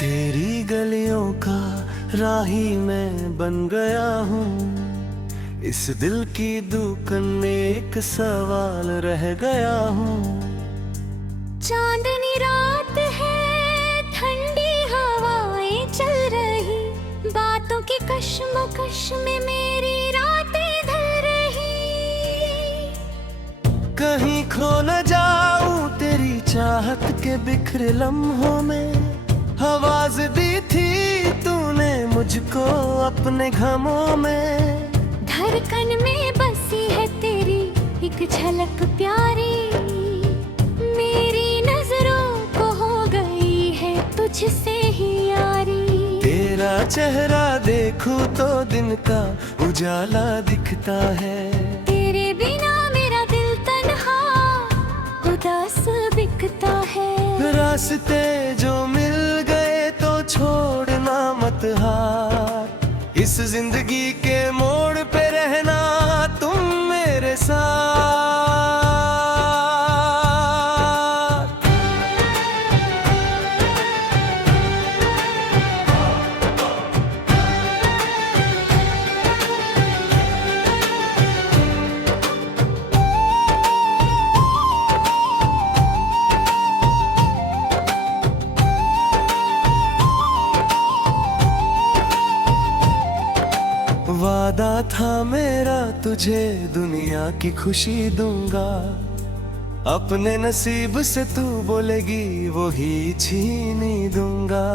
तेरी गलियों का राही मैं बन गया हूँ। इस दिल की दुकान में एक सवाल रह गया हूँ। चांदनी रात है, ठंडी हवाएं चल रही, बातों की कश्मकश में मेरी रातें ढल रही। कहीं खो न जाऊं तेरी चाहत के बिखरे लम्हों में। आवाज दी थी तूने मुझको अपने घमों में। धड़कन में बसी है तेरी एक झलक प्यारी, मेरी नजरों को हो गई है तुझसे ही यारी। तेरा चेहरा देखूं तो दिन का उजाला दिखता है। तेरे बिना मेरा दिल तन्हा उदास बिकता है। रास्ते जो मिल गए तो छोड़ना मत हाथ। इस जिंदगी के मोड़ पे रहना तुम मेरे साथ। वादा था मेरा तुझे दुनिया की खुशी दूंगा। अपने नसीब से तू बोलेगी वो ही छीनी दूंगा।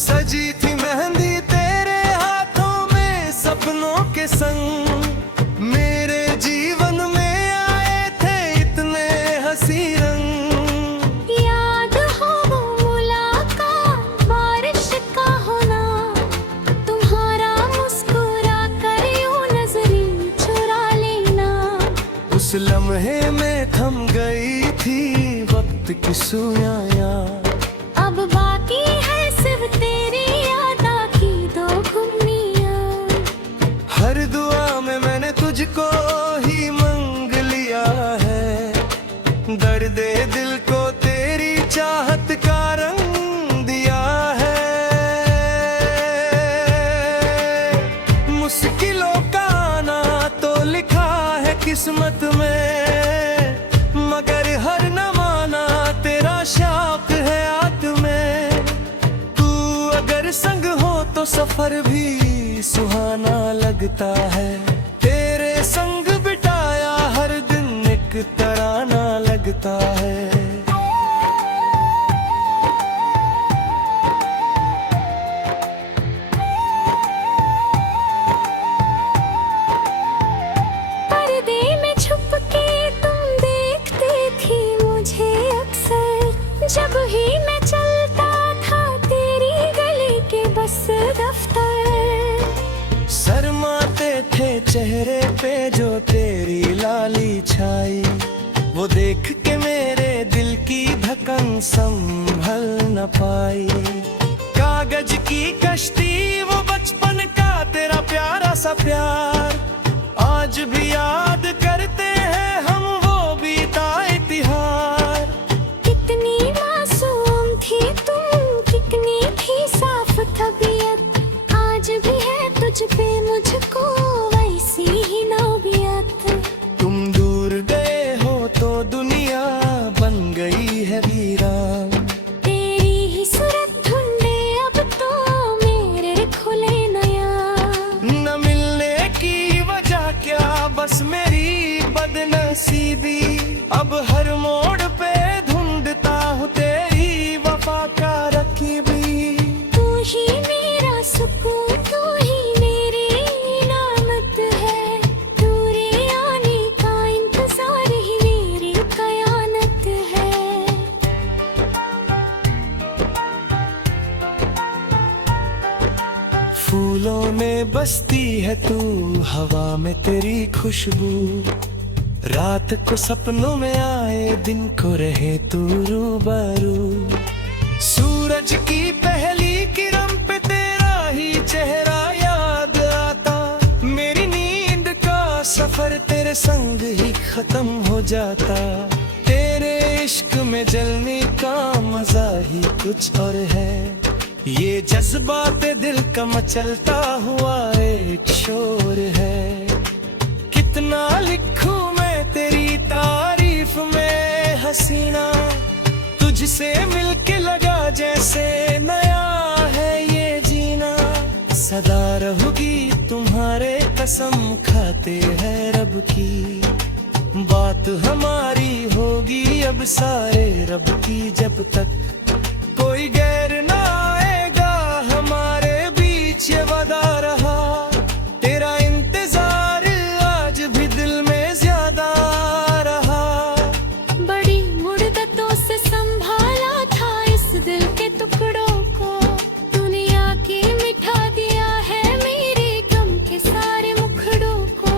सजी थी मेहंदी तेरे हाथों में सपनों के संग। मेरे जीवन में आए थे इतने हंसी रंग। याद हो वो मुलाकात बारिश का होना, तुम्हारा मुस्कुरा कर यूं नजरें चुरा लेना। उस लम्हे में थम गई थी वक्त की सुइयां। अब बाकी है सिर्फ तेरी यादा की दो घुमनियां। हर दुआ में मैंने तुझको ही मांग लिया है। दर्द दिल को तेरी चाहत का रंग दिया है। मुश्किलों का आना तो लिखा है किस्मत में, मगर हर न माना तेरा शौक है आत में। तू अगर संग हो तो सफर भी सुहाना लगता है। तेरे संग बिताया हर दिन एक तराना लगता है। पर्दे में छुप के तुम देखती थी मुझे अक्सर, जब ही मैं चलता था तेरी गली के बस दफ्तर। शर्माते थे चेहरे पे जो तेरी लाली छाई। वो देख के मेरे दिल की धड़कन संभल न पाई। कागज की कश्ती वो बचपन का तेरा प्यारा सा प्यार, आज भी याद करते हैं हम वो बीता तिहार। कितनी मासूम थी तुम, कितनी थी साफ तबीयत, आज भी है तुझ पे मुझको वैसी ही नौबियत। तुम दूर गए हो तो दुनिया बन गई है वीरान। तेरी ही सूरत ढूंढे अब तो मेरे खुले नया। न मिलने की वजह क्या बस मेरी बदनसीबी। अब हर मोड़ पे ढूंढता हूँ तेरी वफा का रकीबी। तू ही मेरा सुकून, तू ही मेरी इनामत है। दूरी आने का इंतजार ही मेरी कयानत है। फूलों में बसती है तू, हवा में तेरी खुशबू। रात को सपनों में आए, दिन को रहे तू रूबरू। सूरज की पहली किरण पे तेरा ही चेहरा याद आता। मेरी नींद का सफर तेरे संग ही खत्म हो जाता। तेरे इश्क में जलने का मजा ही कुछ और है। ये जज्बात दिल का मचलता हुआ एक शोर है। कितना लिखूं मैं तेरी तारीफ में हसीना, तुझसे मिलके लगा जैसे नया है ये जीना। सदा रहोगी तुम्हारे कसम खाते हैं रब की, बात हमारी होगी अब सारे रब की। जब तक कोई गैर ना आएगा हमारे बीच, ये वादा रहा तेरा इंतजार आज भी दिल में ज्यादा रहा। बड़ी मुद्दतों से संभाला था इस दिल के टुकड़ों को, दुनिया की मिठा दिया है मेरे गम के सारे मुखड़ों को।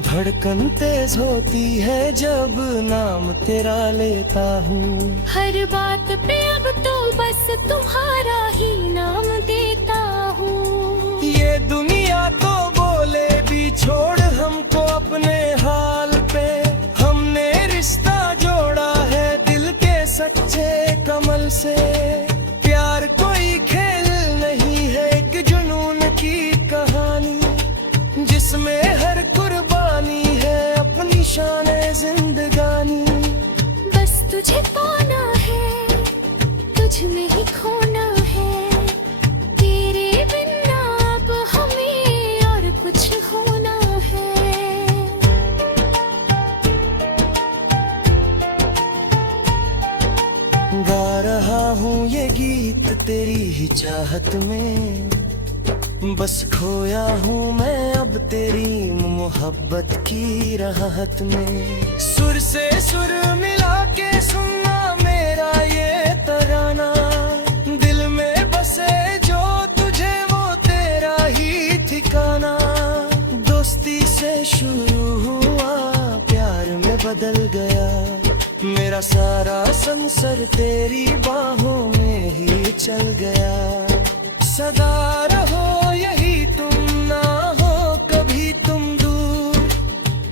धड़कन तेज होती है जब नाम तेरा लेता हूँ, हर बात पे अब तो बस तुम्हारा ही नाम देता हूँ। ये दुनिया तो बोले भी छोड़ हमको अपने हाल पे, हमने रिश्ता जोड़ा है दिल के सच्चे कमल से। प्यार कोई खेल नहीं है, एक जुनून की कहानी जिसमें हर कुर्बानी है अपनी शान-ए जिंदगानी। बस तुझे पाना है, तुझ में ही खोना है, तेरे बिना अब हमें और कुछ होना है। गा रहा हूँ ये गीत तेरी ही चाहत में, बस खोया हूँ मैं अब तेरी मोहब्बत की राहत में। सुर से सुर मिला के सुनना मेरा ये तराना, दिल में बसे जो तुझे वो तेरा ही ठिकाना। दोस्ती से शुरू हुआ प्यार में बदल गया, मेरा सारा संसार तेरी बाहों में ही चल गया। सदा रहो यही तुम, ना हो कभी तुम दूर,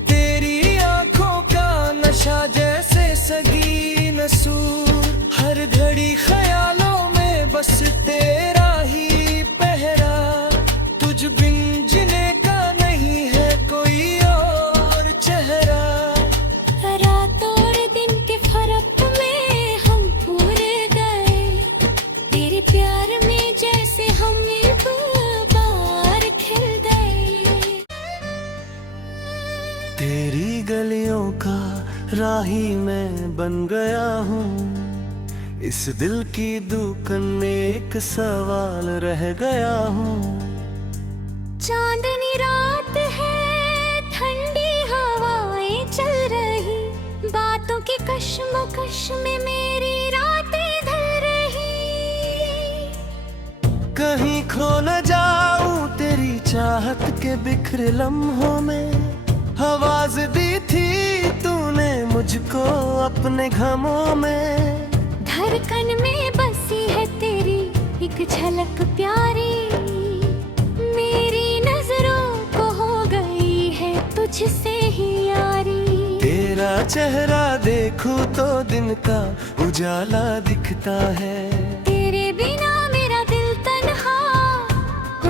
तेरी आंखों का नशा जैसे सगी नसूर। हर घड़ी ख्यालों में बस तेरा ही पहरा, तुझ बिन जीने का नहीं है कोई और चेहरा। रात और दिन के फर्क में हम पूरे गए, तेरे प्यार में जैसे हम एक बार खिल गए। तेरी गलियों का राही मैं बन गया हूँ, इस दिल की दुकान में एक सवाल रह गया हूँ। चांदनी रात है, ठंडी हवाएं चल रही, बातों की कश्मकश में मेरी रातें ढल रही। कहीं खो न जाऊं तेरी चाहत के बिखरे लम्हों में, आवाज दी थी तूने मुझको अपने घमों में। धड़कन में बसी है तेरी एक झलक प्यारी, मेरी नजरों को हो गई है तुझसे ही यारी। तेरा चेहरा देखूं तो दिन का उजाला दिखता है, तेरे बिना मेरा दिल तन्हा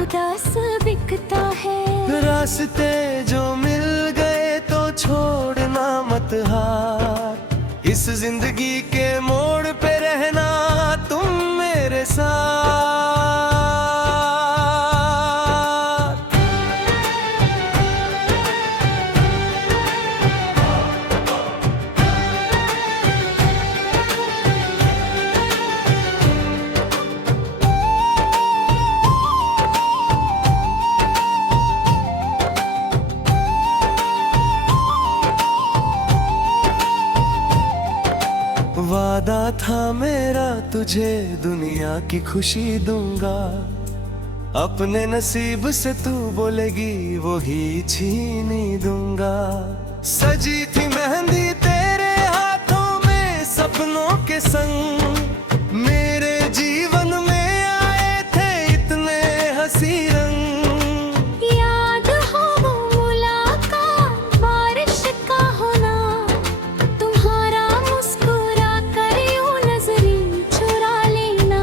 उदास बिकता है। रास्ते जो मिल गए तो छोड़ना मत हाथ, इस जिंदगी के मोड़ पे रहना तुम मेरे साथ। वादा था मेरा तुझे दुनिया की खुशी दूंगा, अपने नसीब से तू बोलेगी वो ही छीनी दूंगा। सजी थी मेहंदी तेरे हाथों में सपनों के संग, मेरे जीवन में आए थे इतने हंसी रंग। याद हो वो मुलाकात बारिश का होना, तुम्हारा मुस्कुरा कर यूं नजरें चुरा लेना।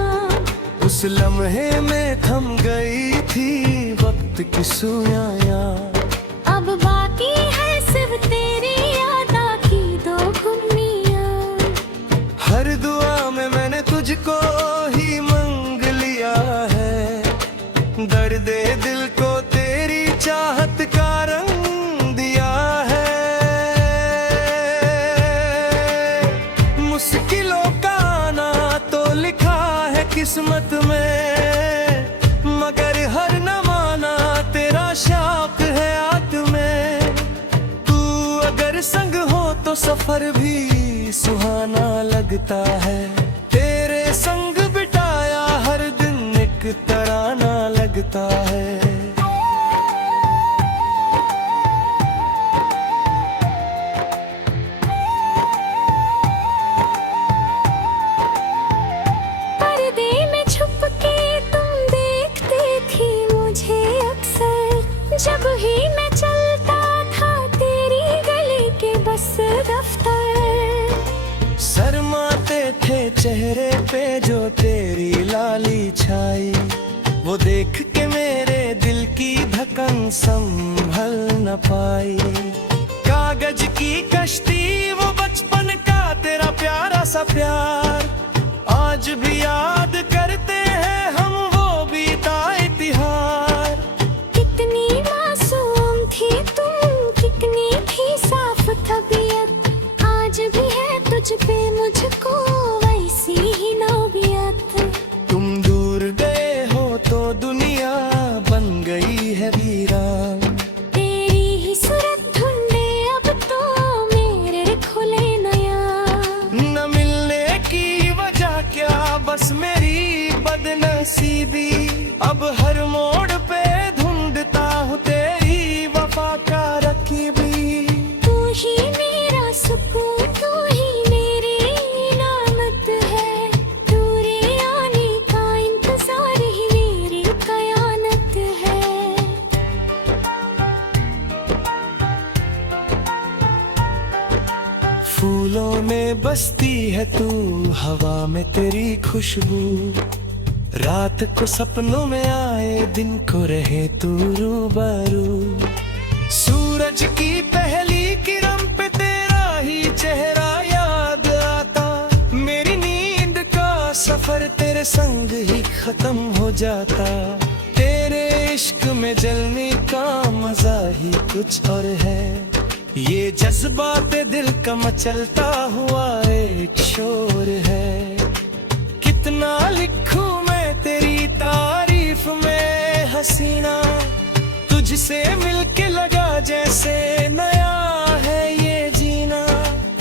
उस लम्हे में थम गई थी वक्त की सुइयां। अब बाकी है सिर्फ तेरी यादा की दो घुम्मियां। हर दुआ में मैंने तुझको ही मांग लिया है, दर्द दिल को तेरी चाहत का रंग दिया है। मुश्किलों का आना तो लिखा है किस्मत में, मगर हर न माना तेरा शौक है आत में। तू अगर संग हो तो सफर भी सुहाना लगता है, तेरे संग बिताया हर दिन एक तराना लगता है। पर्दे में छुप के तुम देखते थी मुझे अक्सर, जब ही मैं चलता था तेरी गली के बस दफ्तर। शर्माते थे चेहरे पे जो तेरी लाली छाई, वो देख के मेरे दिल की धड़कन संभल न पाई। कागज की कश्ती वो बचपन का तेरा प्यारा सा प्यार, आज भी याद करते हैं हम वो बीता इतिहास। कितनी मासूम थी तुम, कितनी थी साफ तबीयत, आज भी है तुझ पे मुझको वैसी ही नौबियत। तुम दूर गए हो तो दुनिया बन गई है वीरान, तेरी ही सूरत ढूंढे अब तो मेरे खुले नया। न मिलने की वजह क्या बस मेरी बदनसीबी, अब हर मोड़ पे ढूंढता हूँ तेरी वफा का रकीबी। तू ही मेरा सुकून, तू ही मेरी इनामत है, दूरे आने का इंतजार ही मेरी कयानत है। फूलों में बसती है तू, हवा में तेरी खुशबू, रात को सपनों में आए दिन को रहे तू रूबरू। सूरज की पहली किरण पे तेरा ही चेहरा याद आता, मेरी नींद का सफर तेरे संग ही खत्म हो जाता। तेरे इश्क में जलने का मजा ही कुछ और है, ये जज्बात दिल का मचलता हुआ एक शोर है। कितना लिखूं मैं तेरी तारीफ में हसीना, तुझसे मिलके लगा जैसे नया है ये जीना।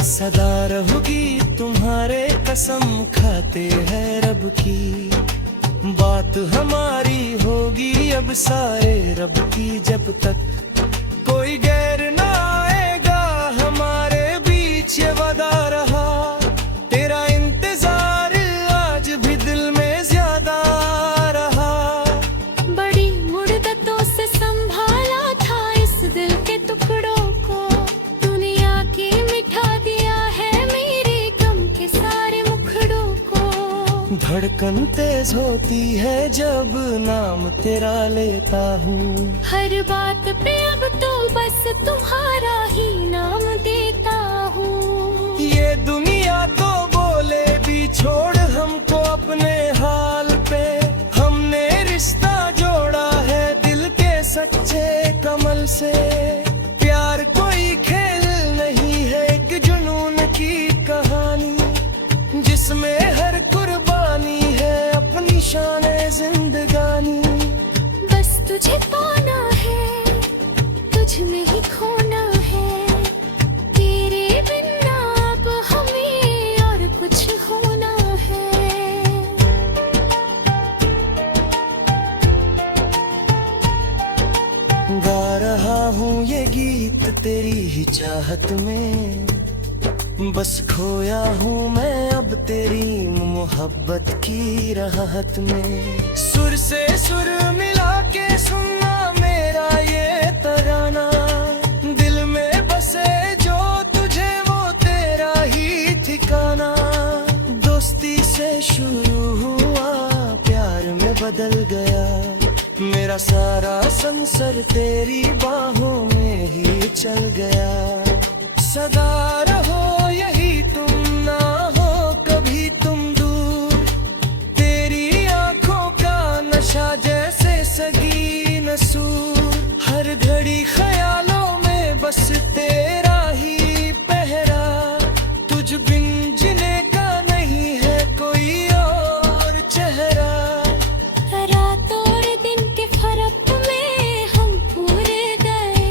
सदा रहोगी तुम्हारे कसम खाते हैं रब की, बात हमारी होगी अब सारे रब की। जब तक कोई गैर ना आएगा हमारे बीच ये वादा रहा, तेरा इंतजार आज भी दिल में ज्यादा रहा। बड़ी मुद्दतों से संभाला था इस दिल के टुकड़ों को, दुनिया की मिठा दिया है मेरे गम के सारे मुखड़ों को। धड़कन तेज होती है जब नाम तेरा लेता हूँ, हर बात पे अब तो बस तुम्हारा ही नाम देता हूँ। ये दुनिया तो बोले भी छोड़ हमको अपने हाल पे, हमने रिश्ता जोड़ा है दिल के सच्चे कमल से। प्यार कोई खेल नहीं है, एक जुनून की कहानी, जिसमें हर कुर्बानी है अपनी शान जिंदगानी। बस तुझे पाना है, तुझ में ही खोना है, तेरे बिना अब हमें और कुछ होना है। गा रहा हूँ ये गीत तेरी ही चाहत में, बस खोया हूँ मैं अब तेरी मोहब्बत की राहत में। सुर से सुर मिला के सुनना मेरा ये तराना, दिल में बसे जो तुझे वो तेरा ही ठिकाना। दोस्ती से शुरू हुआ प्यार बदल गया। मेरा सारा संसार तेरी बाहों में ही चल गया। सदा रहो यही तुम, ना हो कभी तुम दूर। तेरी आंखों का नशा जैसे सगी नसूर। हर घड़ी ख्यालों में बस तेरा ही पहरा। तुझ बिन जीने का नहीं है कोई और चेहरा। रात और दिन के फर्क में हम पूरे गए।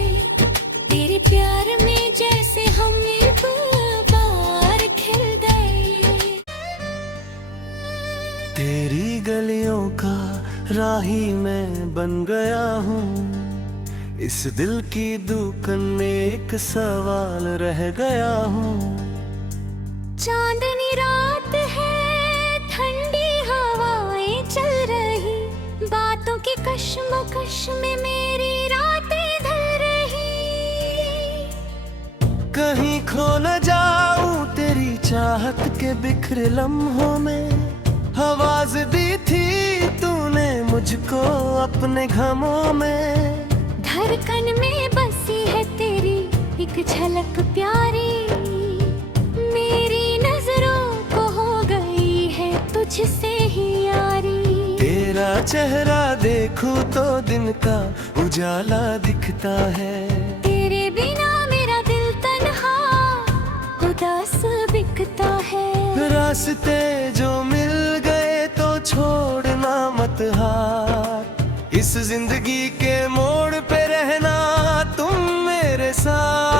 तेरे प्यार में जैसे हम एक बार खिल गए। तेरी गलियों का राही मैं बन गया हूँ। इस दिल की दुकान में एक सवाल रह गया हूँ। चांदनी रात है, ठंडी हवाएं चल रही। बातों की कश्मकश में मेरी रातें ढल रही। कहीं खो न जाऊं तेरी चाहत के बिखरे लम्हों में। आवाज दी थी तूने मुझको अपने घमों में। धड़कन में बसी है तेरी एक झलक प्यारी। मेरी नजरों को हो गई है तुझसे ही यारी। तेरा चेहरा देखूं तो दिन का उजाला दिखता है। तेरे बिना मेरा दिल तन्हा उदास बिकता है। रास्ते जो मिल गए तो छोड़ना मत हाथ। इस जिंदगी के मोड़ पे रहना तुम मेरे साथ।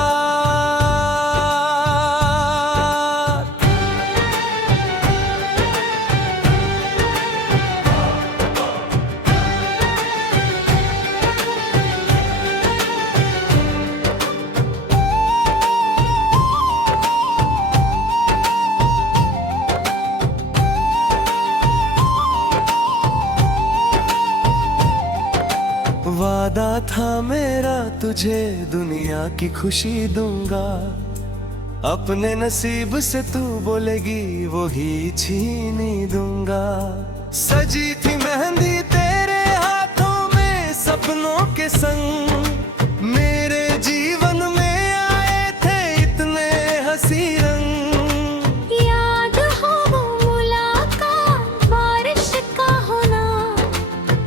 वादा था मेरा तुझे दुनिया की खुशी दूंगा। अपने नसीब से तू बोलेगी वो ही छीनी दूंगा। सजी थी मेहंदी तेरे हाथों में सपनों के संग। मेरे जीवन में आए थे इतने हंसी रंग। याद हो वो मुलाकात, बारिश का होना।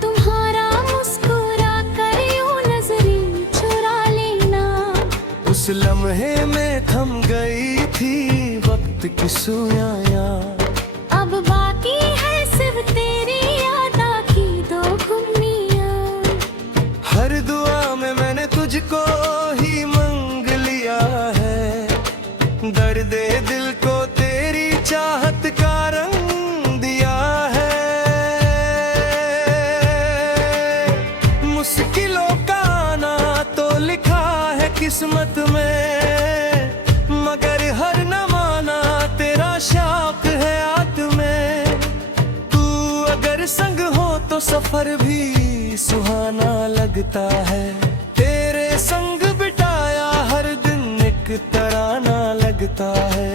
तुम्हारा मुस्कुरा कर यूं नजरें चुरा लेना। उस लम्हे में थम गई थी वक्त की सुइयां। अब बाकी है सिर्फ तेरी यादा की दो घुमनियाँ। हर दुआ में मैंने तुझको ही मांग लिया है। दर्द दिल को तेरी चाहत का रंग दिया है। मुश्किलों का आना तो लिखा है किस्मत में। मगर हर न माना तेरा शौक है आत में। तू अगर संग हो तो सफर भी सुहाना लगता है। तेरे संग बिताया हर दिन एक तराना लगता है।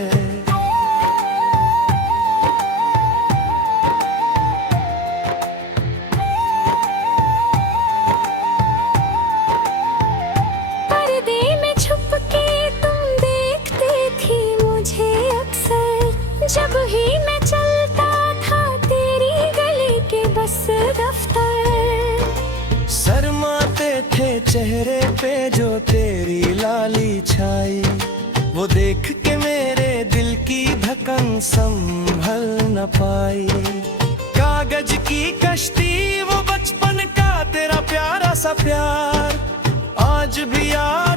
पर्दे में छुप के तुम देखते थी मुझे अक्सर। जब ही मैं चलता था तेरी गली के बस दफ्तर। शर्माते थे चेहरे पे जो तेरी लाली छाई। वो देख के मेरे दिल की धड़कन संभल न पाई। कागज की कश्ती वो बचपन का तेरा प्यारा सा प्यार आज भी याद